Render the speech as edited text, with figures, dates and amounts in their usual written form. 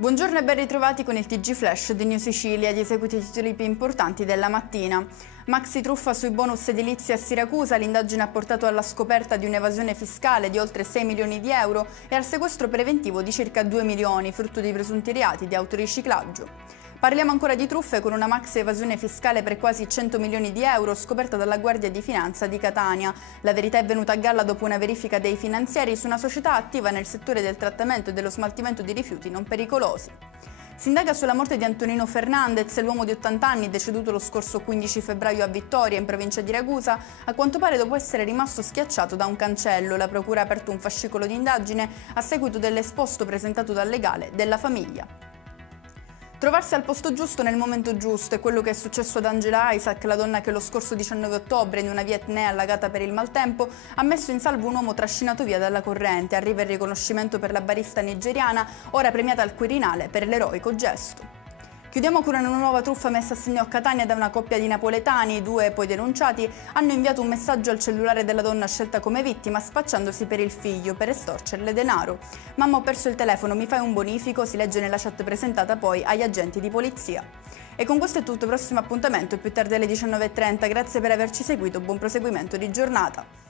Buongiorno e ben ritrovati con il TG Flash di New Sicilia, gli eseguiti titoli più importanti della mattina. Maxi truffa sui bonus edilizi a Siracusa, l'indagine ha portato alla scoperta di un'evasione fiscale di oltre 6 milioni di euro e al sequestro preventivo di circa 2 milioni, frutto di presunti reati di autoriciclaggio. Parliamo ancora di truffe con una maxi evasione fiscale per quasi 100 milioni di euro scoperta dalla Guardia di Finanza di Catania. La verità è venuta a galla dopo una verifica dei finanziari su una società attiva nel settore del trattamento e dello smaltimento di rifiuti non pericolosi. Si indaga sulla morte di Antonino Fernandez, l'uomo di 80 anni deceduto lo scorso 15 febbraio a Vittoria, in provincia di Ragusa, a quanto pare dopo essere rimasto schiacciato da un cancello. La procura ha aperto un fascicolo di indagine a seguito dell'esposto presentato dal legale della famiglia. Trovarsi al posto giusto nel momento giusto è quello che è successo ad Angela Isaac, la donna che lo scorso 19 ottobre in una via etnea allagata per il maltempo ha messo in salvo un uomo trascinato via dalla corrente. Arriva il riconoscimento per la barista nigeriana, ora premiata al Quirinale per l'eroico gesto. Chiudiamo con una nuova truffa messa a segno a Catania da una coppia di napoletani. I due, poi denunciati, hanno inviato un messaggio al cellulare della donna scelta come vittima spacciandosi per il figlio per estorcerle denaro. «Mamma, ho perso il telefono, mi fai un bonifico?» si legge nella chat presentata poi agli agenti di polizia. E con questo è tutto, prossimo appuntamento più tardi alle 19:30. Grazie per averci seguito, buon proseguimento di giornata.